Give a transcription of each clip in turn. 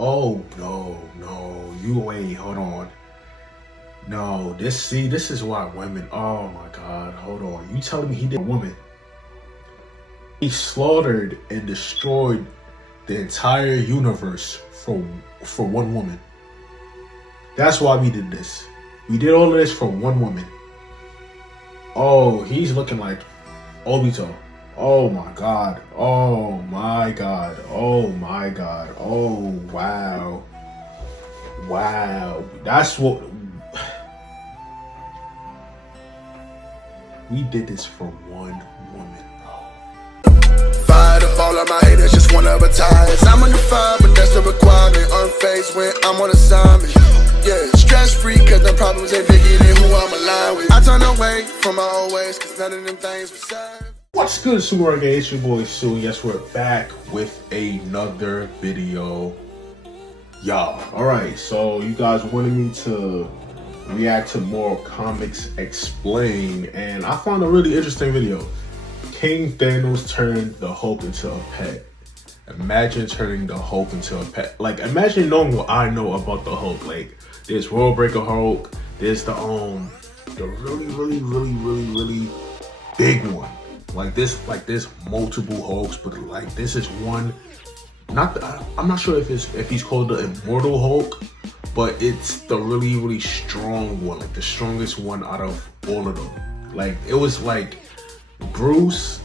Oh, no, you wait, hold on. No, this is why women, oh my God, hold on. You telling me he did a woman? He slaughtered and destroyed the entire universe for one woman. That's why we did this. We did all of this for one woman. Oh, he's looking like Obito. Oh my God. Oh my God. Oh my God. Oh wow. Wow. That's what we did this for one woman, bro. Fired up all of my haters, just wanna retire. I'm on the fire, but that's the requirement. Unfazed when I'm on assignment. Yeah, stress free, cause the problems ain't bigger than who I'm aligned with. I turn away from my old ways, cause none of them things were served. What's good, Super Gang? It's your boy Sue. Yes, we're back with another video. Y'all, alright, so you guys wanted me to react to more comics explained, and I found a really interesting video. King Thanos turned the Hulk into a pet. Imagine turning the Hulk into a pet. Like, imagine knowing what I know about the Hulk. Like, there's World Breaker Hulk, there's the really big one. Like there's multiple Hulks, but like this is one. I'm not sure if he's called the Immortal Hulk, but it's the really strong one, like the strongest one out of all of them. Like it was like Bruce,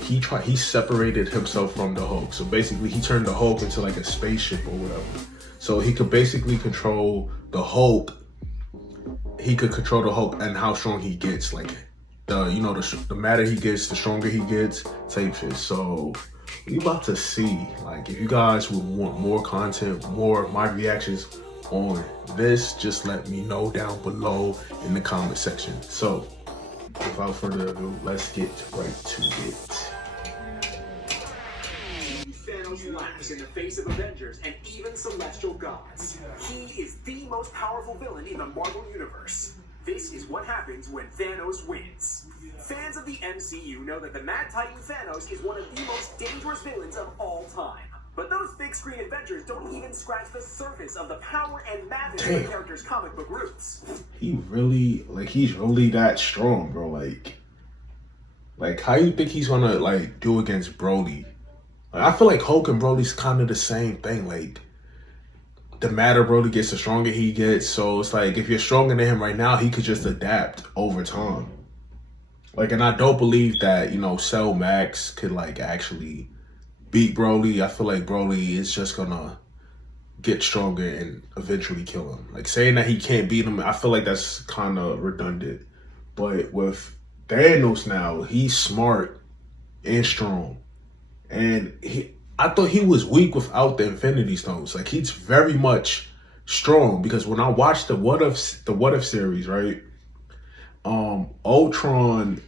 he separated himself from the Hulk. So basically he turned the Hulk into like a spaceship or whatever. So he could basically control the Hulk. He could control the Hulk and how strong he gets. Like the madder he gets, the stronger he gets, type shit. So we about to see, like, if you guys would want more content, more of my reactions on this, just let me know down below in the comment section. So without further ado, let's get right to it. Thanos laughs in the face of Avengers and even celestial gods. He is the most powerful villain in the Marvel Universe. This is what happens when Thanos wins. Fans of the MCU know that the Mad Titan Thanos is one of the most dangerous villains of all time. But those big screen Avengers don't even scratch the surface of the power and madness of the character's comic book roots. He's really that strong, bro. Like how you think he's gonna like do against Brody? Like, I feel like Hulk and Brody's kind of the same thing. Like, the madder Brody gets, the stronger he gets. So it's like, if you're stronger than him right now, he could just adapt over time. Like, and I don't believe that, Cell Max could like actually beat Brody. I feel like Brody is just gonna get stronger and eventually kill him. Like, saying that he can't beat him, I feel like that's kind of redundant. But with Thanos now, he's smart and strong. And I thought he was weak without the Infinity Stones. Like, he's very much strong, because when I watched the What If series, right? Ultron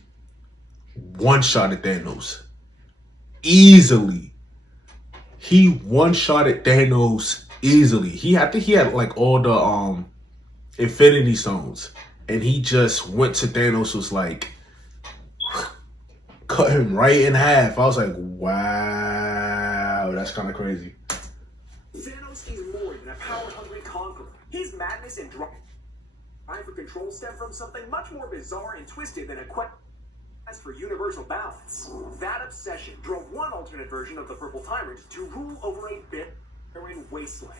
one-shotted Thanos easily. He one-shotted Thanos easily. I think he had like all the Infinity Stones, and he just went to Thanos, was like, cut him right in half. I was like, wow, that's kind of crazy. Thanos is more than a power-hungry conqueror. His madness and drive for control stem from something much more bizarre and twisted than a quest for universal balance. That obsession drove one alternate version of the Purple Tyrant to rule over a barren wasteland.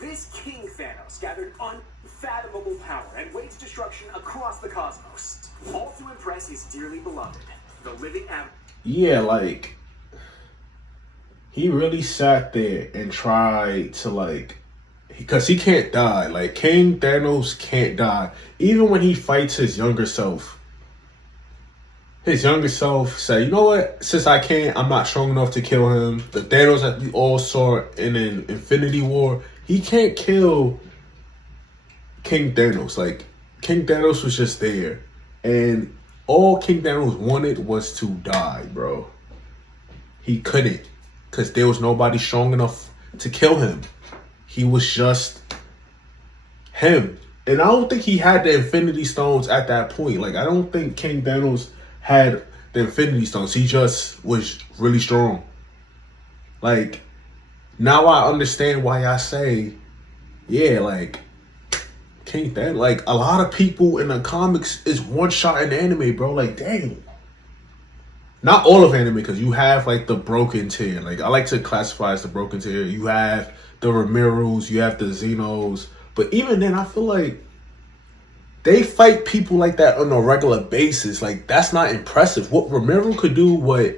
This King Thanos gathered unfathomable power and waged destruction across the cosmos, all to impress his dearly beloved, the living avatar. Yeah, like, he really sat there and tried to, like, because he can't die. Like, King Thanos can't die. Even when he fights his younger self said, you know what? Since I can't, I'm not strong enough to kill him. The Thanos that we all saw in an Infinity War, he can't kill King Thanos. Like, King Thanos was just there. And all King Thanos wanted was to die, bro. He couldn't, because there was nobody strong enough to kill him. He was just him. And I don't think he had the Infinity Stones at that point. Like, I don't think King Thanos had the Infinity Stones. He just was really strong. Like, Now I understand why I say, yeah, like King Thanos. Like a lot of people in the comics is one shot in anime, bro. Like, dang. Not all of anime, because you have like the broken tier. Like I like to classify as the broken tier. You have the Ramiros, you have the Xenos, but even then, I feel like they fight people like that on a regular basis. Like that's not impressive. What Ramiro could do, what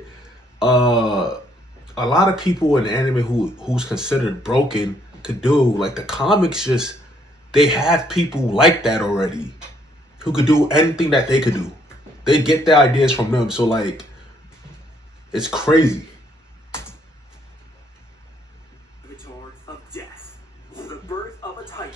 a lot of people in anime who's considered broken could do. Like the comics, just they have people like that already, who could do anything that they could do. They get their ideas from them. So like. It's crazy. Avatar of Death, the birth of a titan.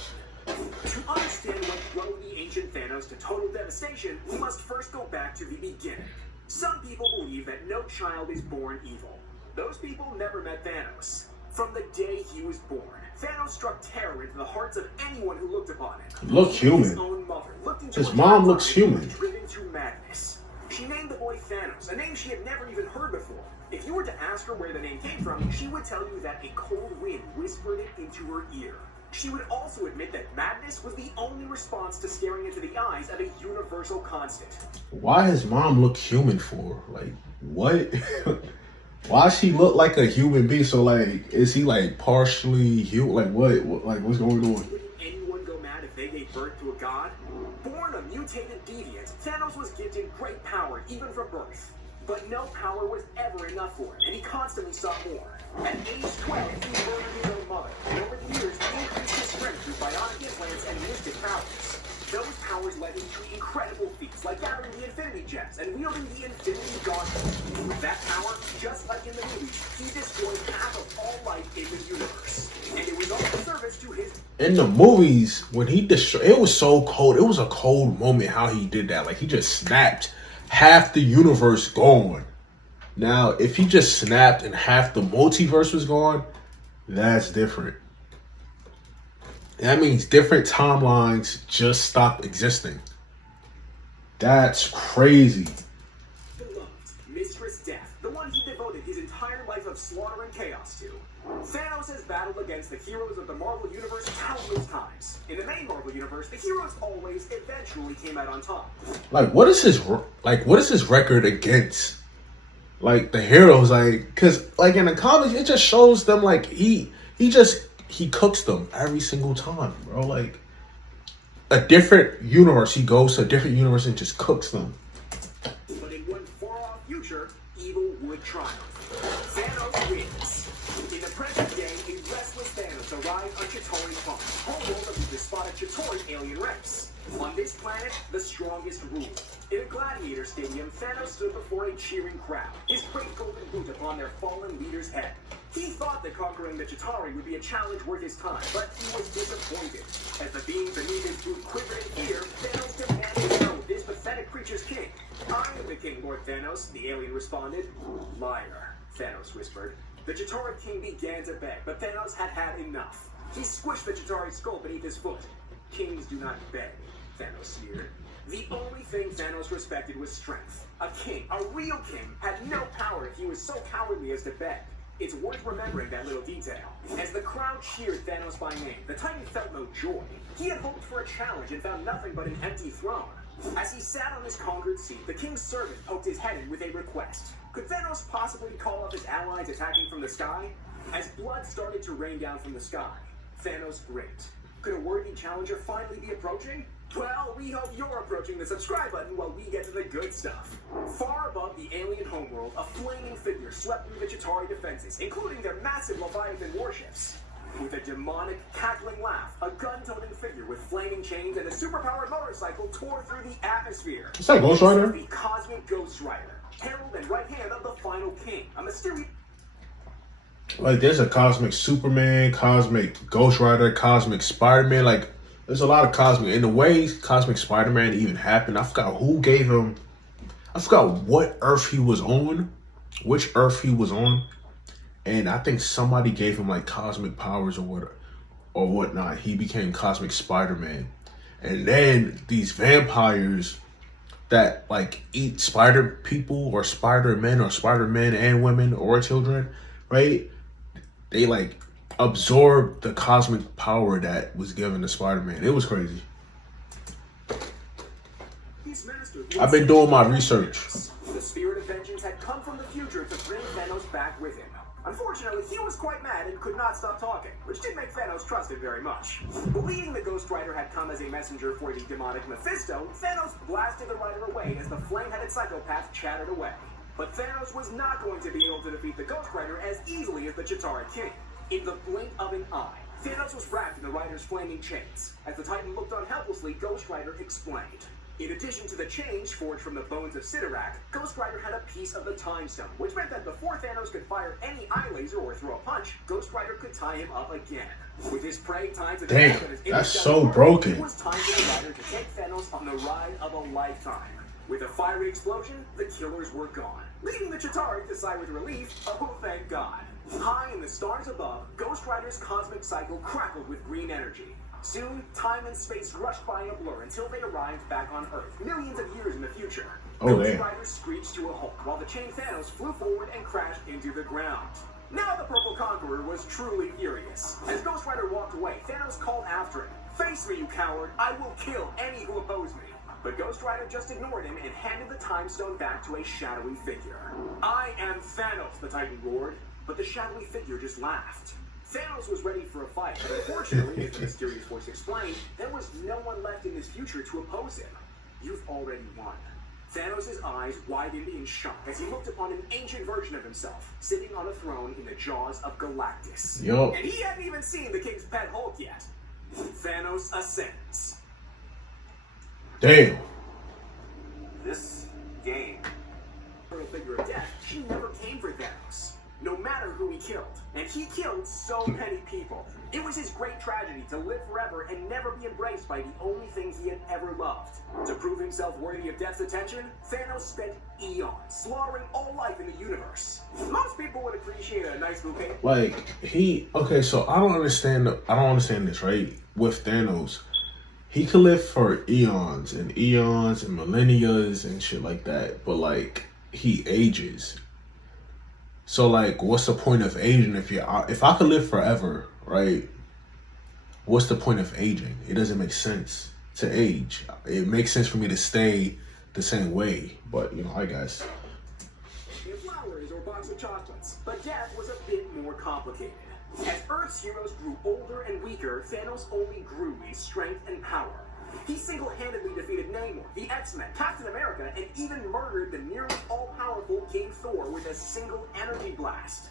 To understand what drove the ancient Thanos to total devastation, we must first go back to the beginning. Some people believe that no child is born evil. Those people never met Thanos. From the day he was born, Thanos struck terror into the hearts of anyone who looked upon him. Look human. His own mother looked into His mom looks human. Driven to madness. She named the boy Thanos, a name she had never even heard before. If you were to ask her where the name came from, she would tell you that a cold wind whispered it into her ear. She would also admit that madness was the only response to staring into the eyes of a universal constant. Why his mom look human for? Like, what? Why she look like a human being? So, like, is he, like, partially human? Like, what? Like, what's going on? Would anyone go mad if they gave birth to a god? Born a mutated deviant, Thanos was gifted great power even from birth. But no power was ever enough for him, and he constantly sought more. At age 12, he murdered his own mother, and over the years, he increased his strength through bionic implants and mystic powers. Those powers led him to incredible feats, like gathering the Infinity Gems and wielding the Infinity Gauntlet. With that power, just like in the movies, he destroyed half of all life in the universe. And it was all in service to his... In the movies, when he destroyed, it was so cold. It was a cold moment how he did that. Like, he just snapped. Half the universe gone. Now, if he just snapped and half the multiverse was gone, that's different. That means different timelines just stopped existing. That's crazy. Beloved, Mistress Death, the one he devoted his entire life of slaughter and chaos to. Thanos has battled against the heroes of the Marvel Universe countless times. In the main Marvel Universe, the heroes always eventually came out on top. Like, what is his record against, like, the heroes? Like, cause like in the comics, it just shows them like he cooks them every single time, bro. Like a different universe, he goes to a different universe and just cooks them. But in one far-off future, evil would triumph. Thanos wins. In the present day, a restless Thanos arrived on Chitauri's farm, homeworld of the despotic Chitauri alien race. On this planet, the strongest rule. In a gladiator stadium, Thanos stood before a cheering crowd, his great golden boot upon their fallen leader's head. He thought that conquering the Chitauri would be a challenge worth his time, but he was disappointed. As the beam beneath his boot quivered in fear, Thanos demanded to know this pathetic creature's king. I am the king, Lord Thanos, the alien responded. Liar, Thanos whispered. The Chitauri king began to beg, but Thanos had had enough. He squished the Chitauri skull beneath his foot. Kings do not beg, Thanos sneered. The only thing Thanos respected was strength. A king, a real king, had no power if he was so cowardly as to beg. It's worth remembering that little detail. As the crowd cheered Thanos by name, the Titan felt no joy. He had hoped for a challenge and found nothing but an empty throne. As he sat on his conquered seat, the king's servant poked his head in with a request. Could Thanos possibly call up his allies attacking from the sky? As blood started to rain down from the sky, Thanos grinned. Could a worthy challenger finally be approaching? Well, we hope you're approaching the subscribe button while we get to the good stuff. Far above the alien homeworld, a flaming figure swept through the Chitauri defenses, including their massive Leviathan warships. With a demonic, cackling laugh, a gun-toting figure with flaming chains and a superpowered motorcycle tore through the atmosphere. Is that Ghost Rider? The Cosmic Ghost Rider, herald and right hand of the final king, a mysterious... Like, there's a Cosmic Superman, Cosmic Ghost Rider, Cosmic Spider-Man. Like, there's a lot of Cosmic. In the way Cosmic Spider-Man even happened, I forgot who gave him... I forgot what Earth he was on. Which Earth he was on. And I think somebody gave him, like, cosmic powers or whatnot. He became Cosmic Spider-Man. And then these vampires that, like, eat spider people or Spider-Men and women or children, right? They, like, absorb the cosmic power that was given to Spider-Man. It was crazy. I've been doing my research. The spirit of vengeance had come from the future to bring Thanos back with him. Unfortunately, he was quite mad and could not stop talking, which did make Thanos trust him very much. Believing the Ghost Rider had come as a messenger for the demonic Mephisto, Thanos blasted the Rider away as the flame-headed psychopath chattered away. But Thanos was not going to be able to defeat the Ghost Rider as easily as the Chitauri King. In the blink of an eye, Thanos was wrapped in the Rider's flaming chains. As the Titan looked on helplessly, Ghost Rider explained. In addition to the chains forged from the bones of Sidorak, Ghost Rider had a piece of the Time Stone, which meant that before Thanos could fire any eye laser or throw a punch, Ghost Rider could tie him up again. With his prey tied to the Damn, that's so broken. It was time for the Rider to take Thanos on the ride of a lifetime. With a fiery explosion, the killers were gone, leaving the Chitauri to sigh with relief, oh thank God. High in the stars above, Ghost Rider's cosmic cycle crackled with green energy. Soon, time and space rushed by a blur until they arrived back on Earth, millions of years in the future. Ghost Rider screeched to a halt, while the chained Thanos flew forward and crashed into the ground. Now the Purple Conqueror was truly furious. As Ghost Rider walked away, Thanos called after him, "Face me, you coward! I will kill any who oppose me!" But Ghost Rider just ignored him and handed the Time Stone back to a shadowy figure. "I am Thanos," the Titan roared, but the shadowy figure just laughed. Thanos was ready for a fight, but unfortunately, as the mysterious voice explained, there was no one left in his future to oppose him. "You've already won." Thanos' eyes widened in shock as he looked upon an ancient version of himself, sitting on a throne in the jaws of Galactus. Yo. And he hadn't even seen the King's pet Hulk yet. Thanos ascends. Damn. This game. A figure of death, she never came for Thanos, no matter who he killed. And he killed so many people. It was his great tragedy to live forever and never be embraced by the only things he had ever loved. To prove himself worthy of death's attention, Thanos spent eons slaughtering all life in the universe. Most people would appreciate a nice bouquet. Okay, so I don't understand this, right? With Thanos, he could live for eons and millennias and shit like that, but like he ages. So like, what's the point of aging if I could live forever, right? What's the point of aging? It doesn't make sense to age. It makes sense for me to stay the same way, but I guess. Flowers or box of chocolates, but death was a bit more complicated. As Earth's heroes grew older and weaker, Thanos only grew in strength and power. He single-handedly defeated Namor, the X-Men, Captain America, and even murdered the nearly all-powerful King Thor with a single energy blast.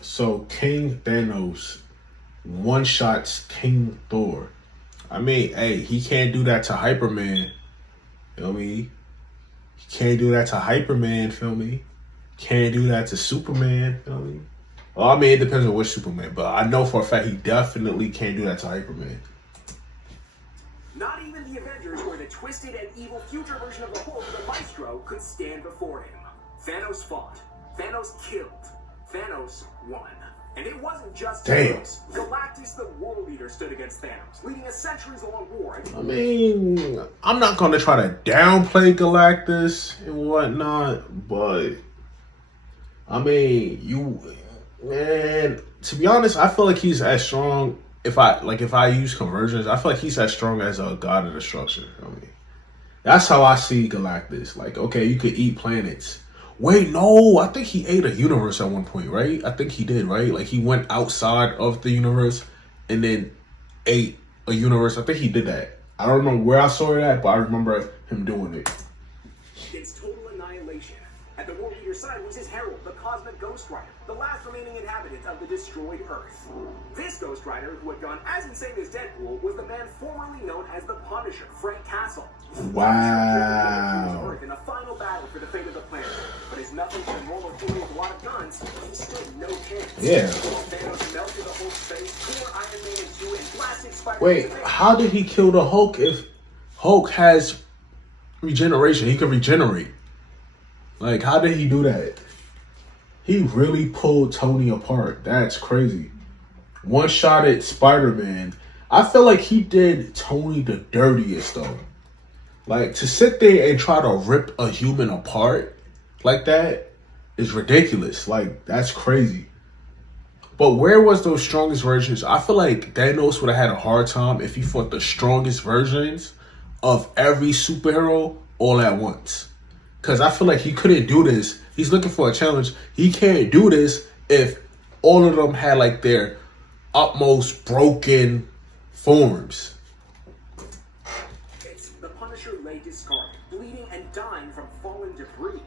So King Thanos one-shots King Thor. I mean, hey, he can't do that to Hyperman. Feel me? He can't do that to Hyperman, feel me? Can't do that to Superman, feel me? Well, I mean, it depends on which Superman, but I know for a fact he definitely can't do that to Hyperman. Not even the Avengers or the twisted and evil future version of the Hulk, the Maestro, could stand before him. Thanos fought. Thanos killed. Thanos won. And it wasn't just Thanos. Galactus, the world leader, stood against Thanos, leading a centuries-long war. I mean, I'm not going to try to downplay Galactus and whatnot, but I mean, to be honest, I feel like he's as strong. If I use conversions, I feel like he's as strong as a god of destruction. I mean, that's how I see Galactus. Like, okay, you could eat planets. Wait, no, I think he ate a universe at one point, right? I think he did, right? Like, he went outside of the universe and then ate a universe. I think he did that. I don't know where I saw it at, but I remember him doing it. It's total annihilation. At the world leader's side was his herald, the cosmic Ghost Rider, the last remaining inhabitant of the destroyed Earth. This Ghost Rider, who had gone as insane as Deadpool, was the man formerly known as the Punisher, Frank Castle. Wow. Earth in a final battle for the fate of the planet. But as nothing can roll a with a lot of guns, he stood no chance. Yeah. Thanos melted the Hulk's face, tore Iron Man in two, and blasted Spider-Man. Wait, how did he kill the Hulk if Hulk has regeneration? He can regenerate. Like, how did he do that? He really pulled Tony apart. That's crazy. One-shotted Spider-Man. I feel like he did Tony the dirtiest, though. Like, to sit there and try to rip a human apart like that is ridiculous. Like, that's crazy. But where was those strongest versions? I feel like Thanos would have had a hard time if he fought the strongest versions of every superhero all at once. Because I feel like he couldn't do this. He's looking for a challenge. He can't do this if all of them had like their utmost broken forms. The Punisher lay discarded, bleeding and dying from fallen debris.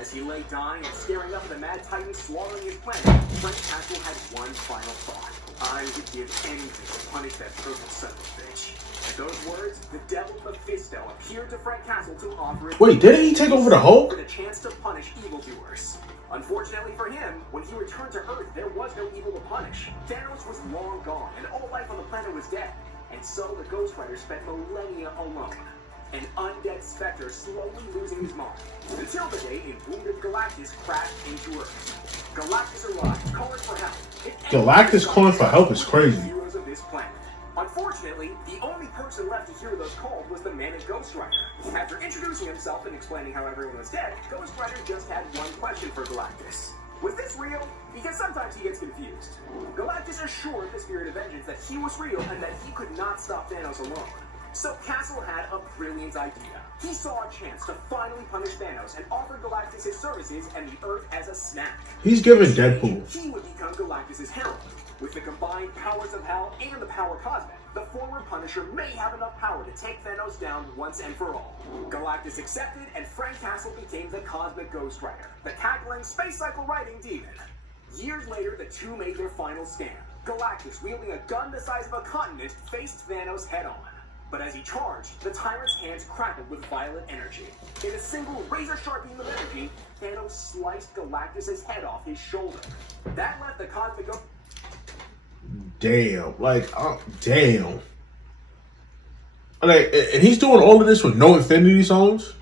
As he lay dying and staring up at the Mad Titan slaughtering his planet, Frank Castle had one final thought. I would give anything to punish that purple son of a bitch. At those words, the Devil Mephisto appeared to Frank Castle to offer it. Wait, didn't he take over the Hulk? With a chance to punish evildoers. Unfortunately for him, when he returned to Earth, there was no evil to punish. Thanos was long gone, and all life on the planet was dead. And so the Ghost Rider spent millennia alone. An undead specter slowly losing his mind. Until the day a wounded Galactus crashed into Earth. Galactus arrived, calling for help. Galactus calling for help is crazy. Heroes of this planet. Unfortunately, the only person left to hear those calls was the managed Ghost Rider. After introducing himself and explaining how everyone was dead, Ghost Rider just had one question for Galactus. Was this real? Because sometimes he gets confused. Galactus assured the Spirit of Vengeance that he was real and that he could not stop Thanos alone. So Castle had a brilliant idea. He saw a chance to finally punish Thanos and offered Galactus his services and the Earth as a snack. He's giving Deadpool. He would become Galactus' herald. With the combined powers of Hell and the power cosmic, the former Punisher may have enough power to take Thanos down once and for all. Galactus accepted, and Frank Castle became the Cosmic Ghost Rider, the cackling space cycle riding demon. Years later, the two made their final stand. Galactus, wielding a gun the size of a continent, faced Thanos head-on. But as he charged, the tyrant's hands crackled with violent energy. In a single razor-sharp beam of energy, Thanos sliced Galactus' head off his shoulder. That left the Cosmic Ghost... Damn. Damn. Like, and he's doing all of this with no Infinity Stones?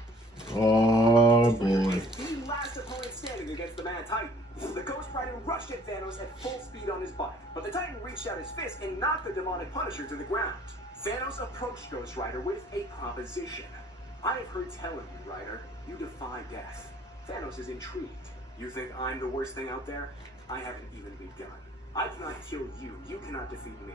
Oh, boy. The last opponent standing against the Mad Titan. The Ghost Rider rushed at Thanos at full speed on his bike, but the Titan reached out his fist and knocked the demonic Punisher to the ground. Thanos approached Ghost Rider with a proposition. I have heard tell of you, Rider. You defy death. Thanos is intrigued. You think I'm the worst thing out there? I haven't even begun. I cannot kill you. You cannot defeat me.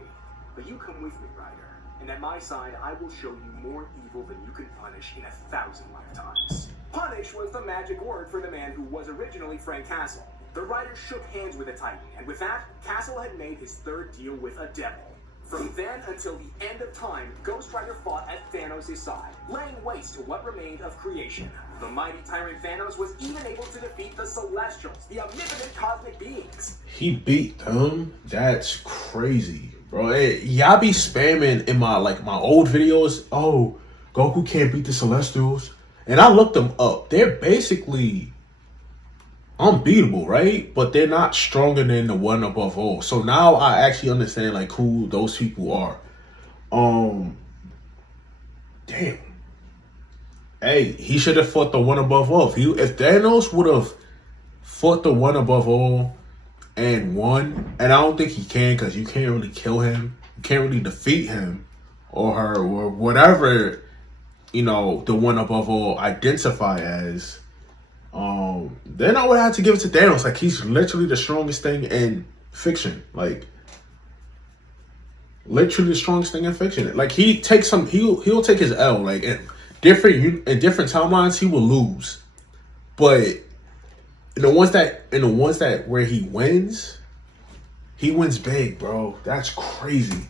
But you come with me, Rider. And at my side, I will show you more evil than you can punish in 1,000 lifetimes. Punish was the magic word for the man who was originally Frank Castle. The Rider shook hands with the Titan, and with that, Castle had made his third deal with a devil. From then until the end of time, Ghost Rider fought at Thanos' side, laying waste to what remained of creation. The mighty tyrant Thanos was even able to defeat the Celestials, the omnipotent cosmic beings. He beat them? That's crazy, bro. Hey, y'all be spamming in my old videos. Oh, Goku can't beat the Celestials. And I looked them up. They're basically unbeatable, right? But they're not stronger than the one above all. So now I actually understand like who those people are. Damn. Hey, he should have fought the one above all. If Thanos would have fought the one above all and won, and I don't think he can because you can't really kill him, you can't really defeat him or her or whatever, you know, the one above all identify as. Then I would have to give it to Thanos. Like, he's literally the strongest thing in fiction. Like, literally the strongest thing in fiction. Like, he'll take his L. Like, in different timelines, he will lose. But in the ones that where he wins big, bro. That's crazy.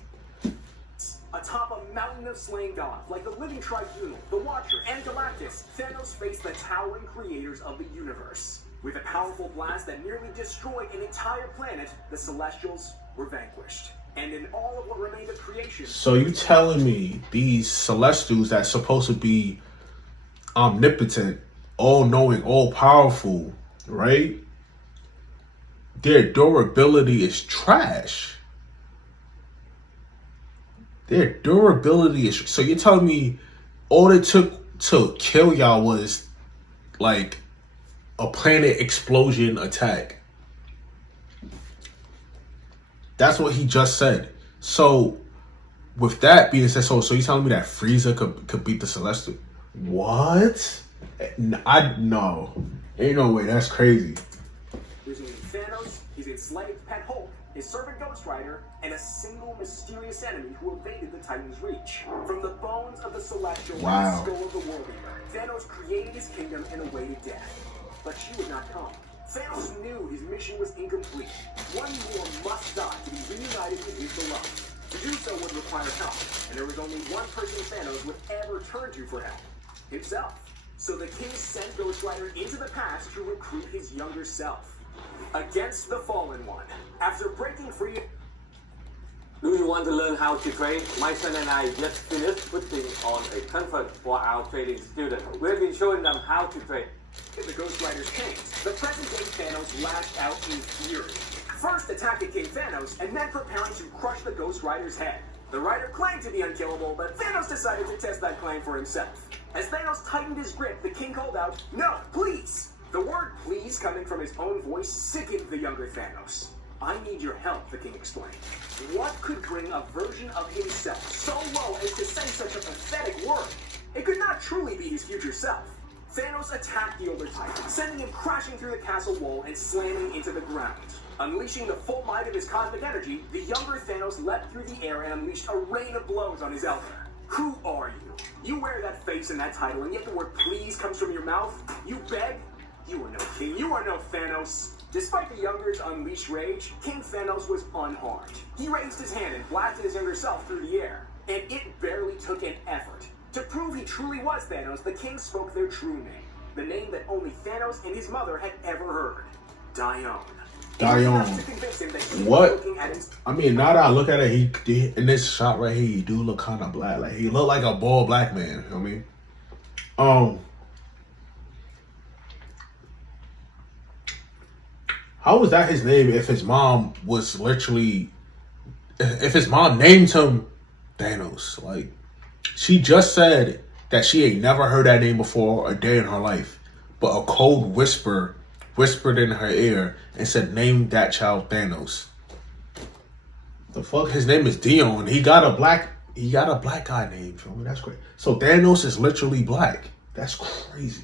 Atop a mountain of slain gods, like the Living Tribunal, the Watcher, and Galactus, Thanos faced the towering creators of the universe. With a powerful blast that nearly destroyed an entire planet, the Celestials were vanquished. And in all of what remained of creation... So you telling me these Celestials that's supposed to be omnipotent, all-knowing, all-powerful, right? Their durability is trash. Their durability is... So you're telling me all it took to kill y'all was like a planet explosion attack. That's what he just said. So with that being said, so you're telling me that Frieza could beat the Celestial? What? No. Ain't no way. That's crazy. Losing Thanos, his enslaved pet Hulk, his servant Ghost Rider, and a single mysterious enemy who evaded the Titan's reach. From the bones of the Celestial and the skull of the World Eater, Thanos created his kingdom and awaited death. But she would not come. Thanos knew his mission was incomplete. One more must die to be reunited with his beloved. To do so would require help, and there was only one person Thanos would ever turn to for help: himself. So the king sent Ghost Rider into the past to recruit his younger self. Against the Fallen One. After breaking free... Do you want to learn how to trade? My son and I just finished putting on a conference for our trading students. We have been showing them how to trade. The Ghost Rider's kings, the present-day Thanos lashed out in fury. First attacking King Thanos, and then preparing to crush the Ghost Rider's head. The Rider claimed to be unkillable, but Thanos decided to test that claim for himself. As Thanos tightened his grip, the king called out, "No, please!" The word please coming from his own voice sickened the younger Thanos. "I need your help," the king explained. What could bring a version of himself so low as to say such a pathetic word? It could not truly be his future self. Thanos attacked the older Titan, sending him crashing through the castle wall and slamming into the ground. Unleashing the full might of his cosmic energy, the younger Thanos leapt through the air and unleashed a rain of blows on his elder. Who are you? You wear that face and that title, and yet the word please comes from your mouth? You beg? You are no king. You are no Thanos. Despite the younger's unleashed rage, King Thanos was unharmed. He raised his hand and blasted his younger self through the air, and it barely took an effort. To prove he truly was Thanos, the king spoke their true name, the name that only Thanos and his mother had ever heard: Dione. What? I mean, now that I look at it, he did, in this shot right here, he do look kind of black. Like, he look like a bald black man. You know what I mean? How was that his name if his mom was literally, if his mom named him Thanos? Like, she just said that she ain't never heard that name before a day in her life. But a cold whisper whispered in her ear and said, "Name that child Thanos." The fuck? His name is Dion. He got a black guy name. Feel me? That's great. So Thanos is literally black. That's crazy.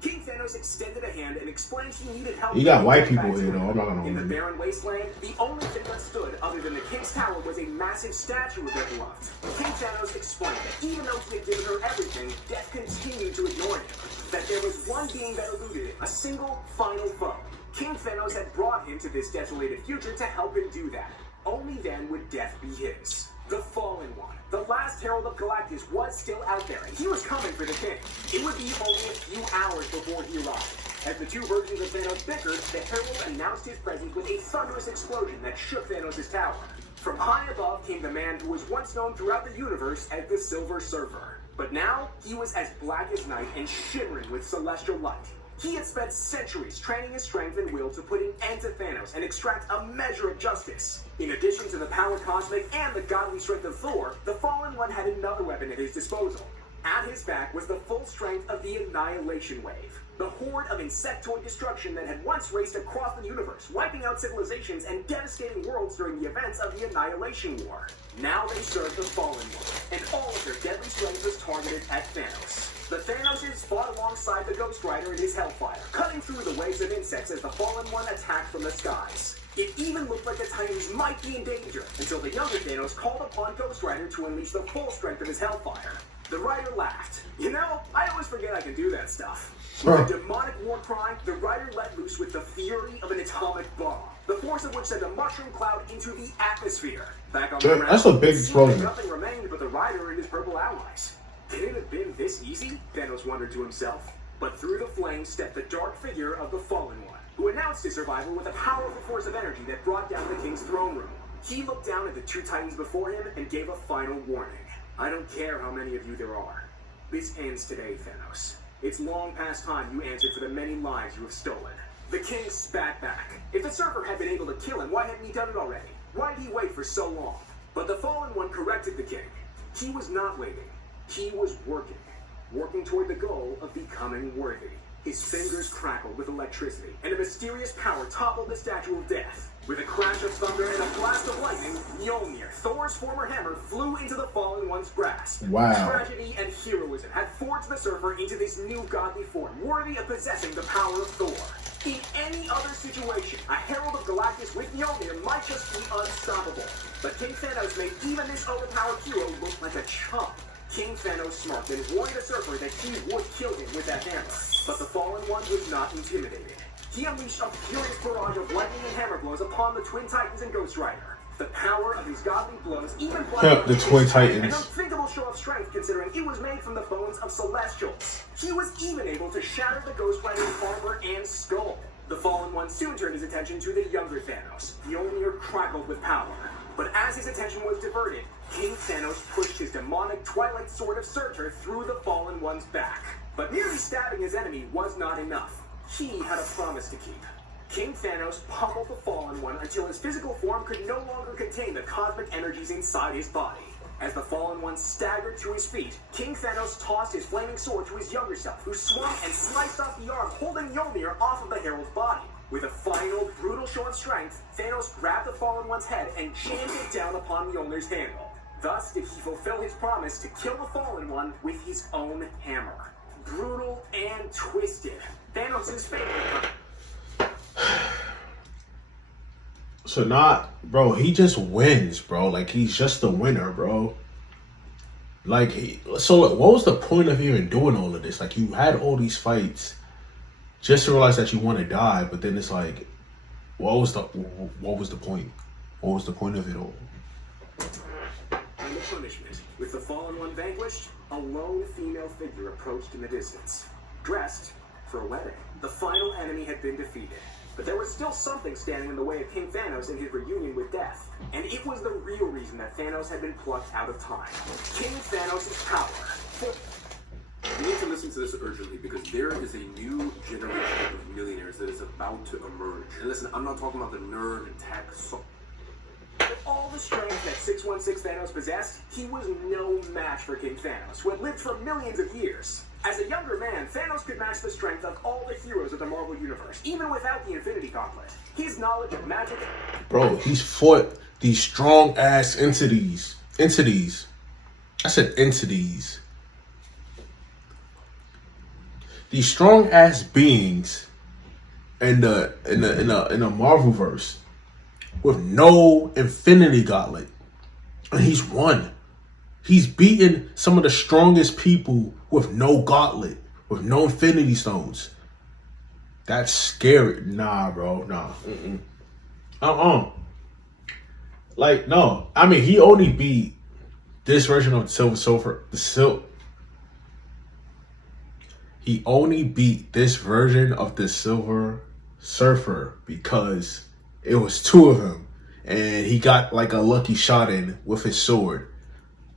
King Thanos extended a hand and explained he needed help. You got white people here, though. I'm not gonna. In the barren wasteland, the only thing that stood other than the king's tower was a massive statue of their beloved. King Thanos explained that even though he had given her everything, death continued to ignore him. That there was one being that eluded him, a single final foe. King Thanos had brought him to this desolated future to help him do that. Only then would death be his. The Fallen One, the last herald of Galactus, was still out there, and he was coming for the king. It would be only a few hours before he arrived. As the two versions of Thanos bickered, the herald announced his presence with a thunderous explosion that shook Thanos' tower. From high above came the man who was once known throughout the universe as the Silver Surfer. But now, he was as black as night and shimmering with celestial light. He had spent centuries training his strength and will to put an end to Thanos and extract a measure of justice. In addition to the power cosmic and the godly strength of Thor, the Fallen One had another weapon at his disposal. At his back was the full strength of the Annihilation Wave, the horde of insectoid destruction that had once raced across the universe, wiping out civilizations and devastating worlds during the events of the Annihilation War. Now they served the Fallen One, and all of their deadly strength was targeted at Thanos. The Thanoses fought alongside the Ghost Rider and his Hellfire, cutting through the waves of insects as the Fallen One attacked from the skies. It even looked like the Titans might be in danger, until the younger Thanos called upon Ghost Rider to unleash the full strength of his Hellfire. The Rider laughed. "You know, I always forget I can do that stuff." With a demonic war cry, the Rider let loose with the fury of an atomic bomb, the force of which sent a mushroom cloud into the atmosphere. Back on the ground, that's a big explosion. Nothing remained but the Rider and his purple allies. Could it have been this easy? Thanos wondered to himself. But through the flames stepped the dark figure of the Fallen One, who announced his survival with a powerful force of energy that brought down the king's throne room. He looked down at the two titans before him and gave a final warning. "I don't care how many of you there are. This ends today, Thanos. It's long past time you answered for the many lives you have stolen." The king spat back. If the Surfer had been able to kill him, why hadn't he done it already? Why did he wait for so long? But the Fallen One corrected the king. He was not waiting. He was working toward the goal of becoming worthy. His fingers crackled with electricity, and a mysterious power toppled the Statue of Death. With a crash of thunder and a blast of lightning, Mjolnir, Thor's former hammer, flew into the Fallen One's grasp. Wow. Tragedy and heroism had forged the Surfer into this new godly form, worthy of possessing the power of Thor. In any other situation, a Herald of Galactus with Mjolnir might just be unstoppable. But King Thanos made even this overpowered hero look like a chump. King Thanos smirked and warned the Surfer that he would kill him with that hammer. But the Fallen One was not intimidated. He unleashed a furious barrage of lightning and hammer blows upon the Twin Titans and Ghost Rider. The power of his godly blows even blinded the Twin Titans. an unthinkable show of strength considering it was made from the bones of Celestials. He was even able to shatter the Ghost Rider's armor and skull. The Fallen One soon turned his attention to the younger Thanos. Mjolnir crackled with power. But as his attention was diverted, King Thanos pushed his demonic Twilight Sword of Surtur through the Fallen One's back. But merely stabbing his enemy was not enough. He had a promise to keep. King Thanos pummeled the Fallen One until his physical form could no longer contain the cosmic energies inside his body. As the Fallen One staggered to his feet, King Thanos tossed his flaming sword to his younger self, who swung and sliced off the arm holding Mjolnir off of the Herald's body. With a final, brutal show of strength, Thanos grabbed the Fallen One's head and jammed it down upon Mjolnir's handle. Thus did he fulfill his promise to kill the Fallen One with his own hammer. Brutal and twisted. Thanos' favorite. So bro, he just wins, bro. Like, he's just the winner, bro. Like, what was the point of even doing all of this? Like, you had all these fights just to realize that you want to die, but then it's like, what was the point? What was the point of it all? And the punishment. With the Fallen One vanquished, a lone female figure approached in the distance, dressed for a wedding. The final enemy had been defeated. But there was still something standing in the way of King Thanos and his reunion with death. And it was the real reason that Thanos had been plucked out of time. King Thanos' power. You need to listen to this urgently because there is a new generation of millionaires that is about to emerge. And listen, I'm not talking about the nerd and tech. With all the strength that 616 Thanos possessed, he was no match for King Thanos, who had lived for millions of years. As a younger man, Thanos could match the strength of all the heroes of the Marvel Universe, even without the Infinity Gauntlet. His knowledge of magic... Bro, he's fought these strong-ass entities. I said entities. These strong-ass beings in the Marvelverse with no Infinity Gauntlet. And he's won. He's beaten some of the strongest people with no gauntlet, with no Infinity Stones. That's scary. Nah, bro. Nah. Like, no. I mean, he only beat this version of the Silver Surfer. He only beat this version of the Silver Surfer because it was two of them. And he got like a lucky shot in with his sword.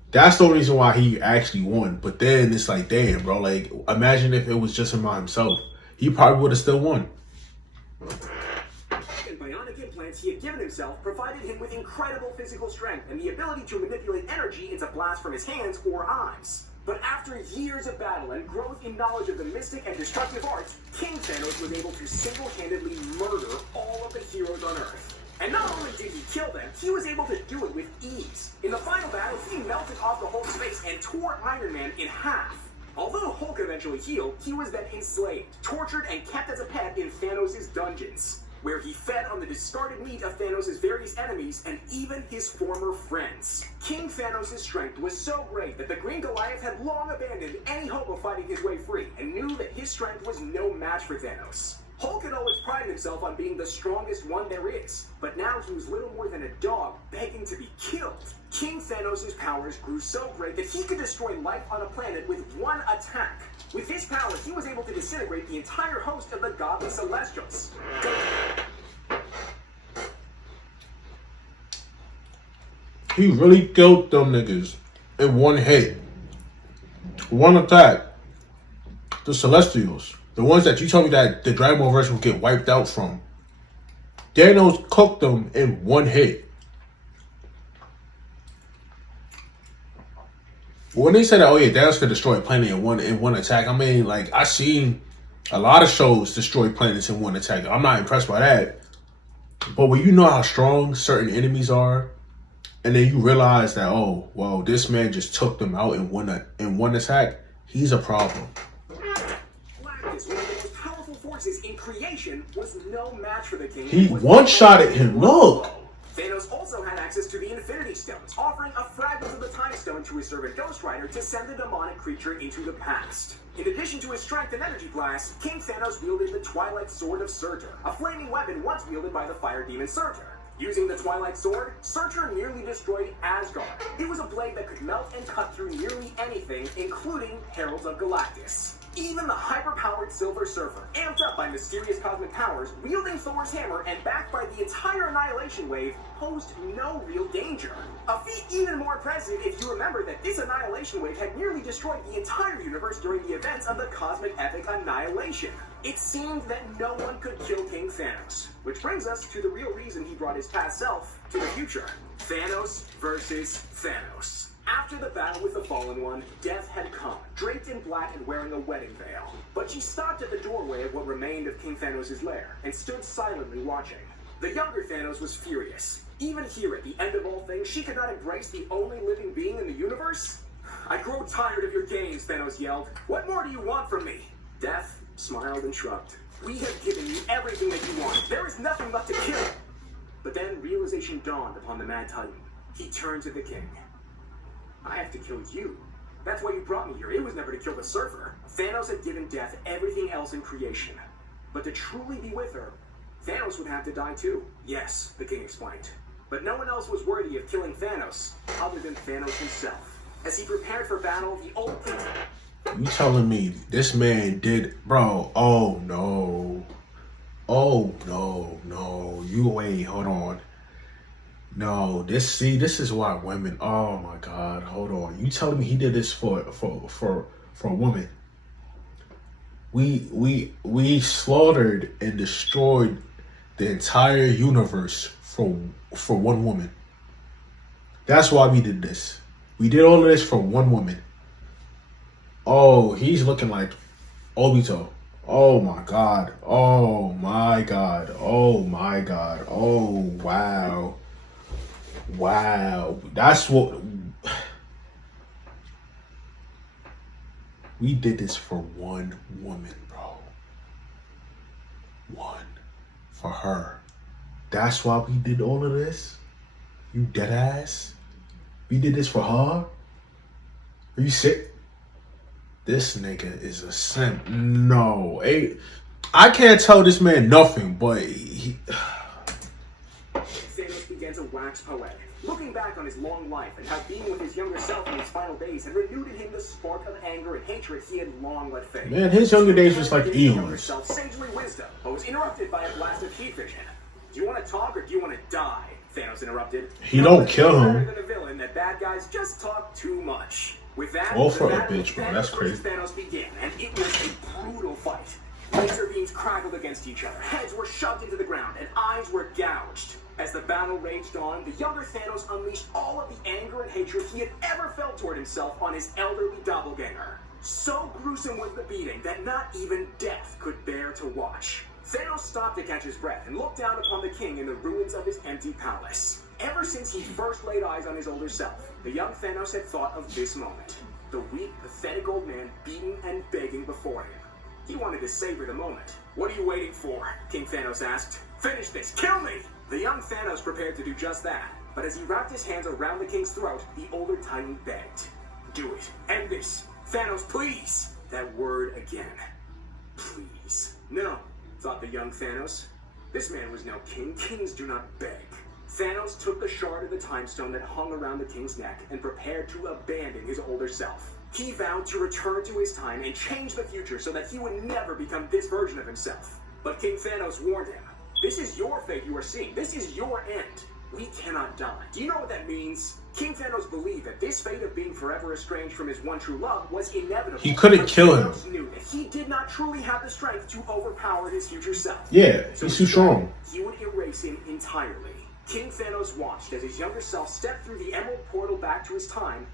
That's the only reason why he actually won. But then it's like, damn, bro. Like, imagine if it was just him by himself. He probably would have still won. And bionic implants he had given himself provided him with incredible physical strength and the ability to manipulate energy into blasts from his hands or eyes. But after years of battle and growth in knowledge of the mystic and destructive arts, King Thanos was able to single-handedly murder all of the heroes on Earth. And not only did he kill them, he was able to do it with ease. In the final battle, he melted off the Hulk's face and tore Iron Man in half. Although Hulk eventually healed, he was then enslaved, tortured, and kept as a pet in Thanos' dungeons, where he fed on the discarded meat of Thanos' various enemies and even his former friends. King Thanos' strength was so great that the Green Goliath had long abandoned any hope of fighting his way free and knew that his strength was no match for Thanos. Hulk had always prided himself on being the strongest one there is, but now he was little more than a dog begging to be killed. King Thanos' powers grew so great that he could destroy life on a planet with one attack. With his power, he was able to disintegrate the entire host of the godly Celestials. He really killed them niggas in one hit. One attack. The Celestials. The ones that you told me that the Dragon Ball version would get wiped out from. Thanos cooked them in one hit. When they said that, oh yeah, Thanos could destroy a planet in one attack, I mean, like, I seen a lot of shows destroy planets in one attack. I'm not impressed by that. But when you know how strong certain enemies are, and then you realize that, oh, well, this man just took them out in one attack, he's a problem. forces in creation was no match for the king. He one-shotted him. Look. Thanos also had access to the Infinity Stones, offering a fragment of the Time Stone to his servant Ghost Rider to send the demonic creature into the past. In addition to his strength and energy blast, King Thanos wielded the Twilight Sword of Surtur, a flaming weapon once wielded by the fire demon Surtur. Using the Twilight Sword, Surtur nearly destroyed Asgard. It was a blade that could melt and cut through nearly anything, including Heralds of Galactus. Even the hyper-powered Silver Surfer, amped up by mysterious cosmic powers, wielding Thor's hammer and backed by the entire Annihilation Wave, posed no real danger. A feat even more impressive if you remember that this Annihilation Wave had nearly destroyed the entire universe during the events of the cosmic epic Annihilation. It seemed that no one could kill King Thanos, which brings us to the real reason he brought his past self to the future. Thanos versus Thanos. After the battle with the Fallen One, Death had come, draped in black and wearing a wedding veil. But she stopped at the doorway of what remained of King Thanos' lair, and stood silently watching. The younger Thanos was furious. Even here, at the end of all things, she could not embrace the only living being in the universe? I grow tired of your games, Thanos yelled. What more do you want from me? Death smiled and shrugged. We have given you everything that you want. There is nothing left to kill. But then realization dawned upon the Mad Titan. He turned to the king. I have to kill you. That's why you brought me here. It was never to kill the Surfer. Thanos had given Death everything else in creation. But to truly be with her, Thanos would have to die too. Yes, the king explained. But no one else was worthy of killing Thanos other than Thanos himself. As he prepared for battle, the old king... You telling me this man did... Bro, oh no. Oh no. You ain't, hold on. No, this is why women. Oh my God, hold on. You telling me he did this for a woman? We slaughtered and destroyed the entire universe for one woman. That's why we did this. We did all of this for one woman. Oh, he's looking like Obito. Oh my God. Oh my God. Oh my God. Oh wow. Wow, that's what we did this for one woman, bro. One for her. That's why we did all of this. You dead ass. We did this for her. Are you sick? This nigga is a simp. No, I can't tell this man nothing, but he. Thanos began to wax poetic, looking back on his long life and how being with his younger self in his final days had renewed in him the spark of anger and hatred he had long let fade. Man, his younger days was like eons. Sagely wisdom, but was interrupted by a blast of heat vision. Do you want to talk or do you want to die? Thanos interrupted. He don't kill him. Better than a villain that bad guys just talk too much. With that, all for a bitch, bro. That's crazy. Thanos began, and it was a brutal fight. Laser beams crackled against each other, heads were shoved into the ground, and eyes were gouged. As the battle raged on, the younger Thanos unleashed all of the anger and hatred he had ever felt toward himself on his elderly doppelganger. So gruesome was the beating that not even death could bear to watch. Thanos stopped to catch his breath and looked down upon the king in the ruins of his empty palace. Ever since he first laid eyes on his older self, the young Thanos had thought of this moment. The weak, pathetic old man beaten and begging before him. He wanted to savor the moment. What are you waiting for? King Thanos asked. Finish this! Kill me! The young Thanos prepared to do just that. But as he wrapped his hands around the king's throat, the older Titan begged. Do it. End this. Thanos, please! That word again. Please. No, thought the young Thanos. This man was no king. Kings do not beg. Thanos took the shard of the Time Stone that hung around the king's neck and prepared to abandon his older self. He vowed to return to his time and change the future so that he would never become this version of himself. But King Thanos warned him. This is your fate you are seeing. This is your end. We cannot die. Do you know what that means? King Thanos believed that this fate of being forever estranged from his one true love was inevitable. He couldn't kill him. Thanos knew that he did not truly have the strength to overpower his future self. Yeah, he's too strong. He would erase him entirely. King Thanos watched as his younger self stepped through the emerald portal back to his time,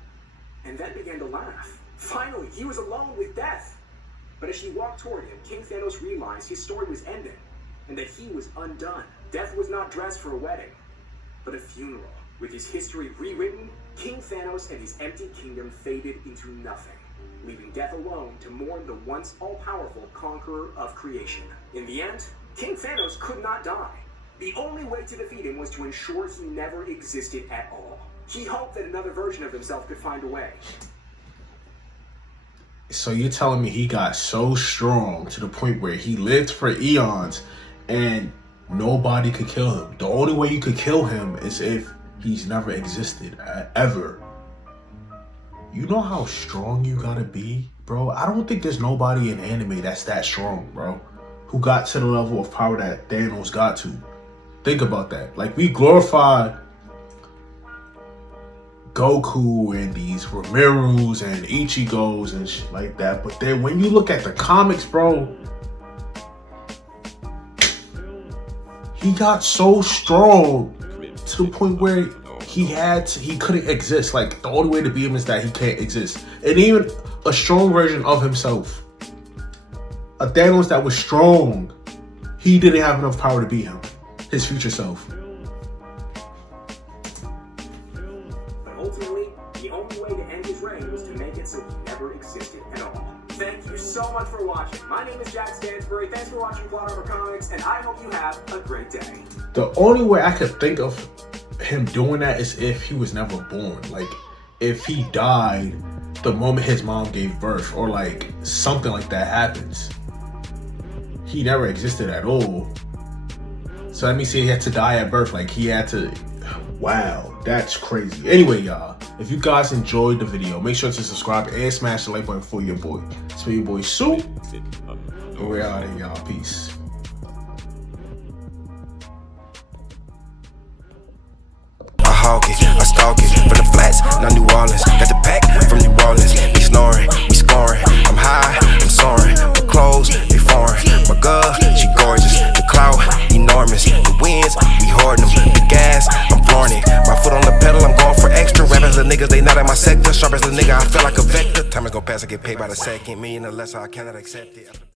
and then began to laugh. Finally, he was alone with death. But as she walked toward him, King Thanos realized his story was ending, and that he was undone. Death was not dressed for a wedding, but a funeral. With his history rewritten, King Thanos and his empty kingdom faded into nothing. leaving death alone to mourn the once all-powerful conqueror of creation. In the end, King Thanos could not die. The only way to defeat him was to ensure he never existed at all. He hoped that another version of himself could find a way. So you're telling me he got so strong to the point where he lived for eons and nobody could kill him? The only way you could kill him is if he's never existed ever. You know how strong you gotta be, bro? I don't think there's nobody in anime that's that strong, bro, who got to the level of power that Thanos got to. Think about that. Like, we glorify Goku and these Ramirus and Ichigos and shit like that, but then when you look at the comics, bro, he got so strong to the point where he couldn't exist. Like, the only way to beat him is that he can't exist. And even a strong version of himself, a Thanos that was strong, he didn't have enough power to beat him, his future self. But ultimately, the only way to end his reign was to make it so he never existed at all. Thank you so much for watching. My name is Jack Stansbury. Thanks for watching Plot Armor Comics, and I hope you have a great day. The only way I could think of him doing that is if he was never born. Like, if he died the moment his mom gave birth, or like something like that happens. He never existed at all. So let me see, he had to die at birth. Like, he had to. Wow, that's crazy. Anyway, y'all, if you guys enjoyed the video, make sure to subscribe and smash the like button for your boy. It's for your boy Sue. And we're out of here, y'all. Peace. Hawk it, I stalk it, for the flats, not New Orleans. Got the pack from New Orleans. We snoring, we scoring. I'm high, I'm soaring. My clothes, they foreign. My girl, she gorgeous. The cloud, enormous. The winds, we hoarding them. The gas, I'm flooring it. My foot on the pedal, I'm going for extra. Rappers, the niggas, they not in my sector. Sharp as the nigga, I feel like a vector. Time is gon' pass, I get paid by the second. Million or less, I cannot accept it.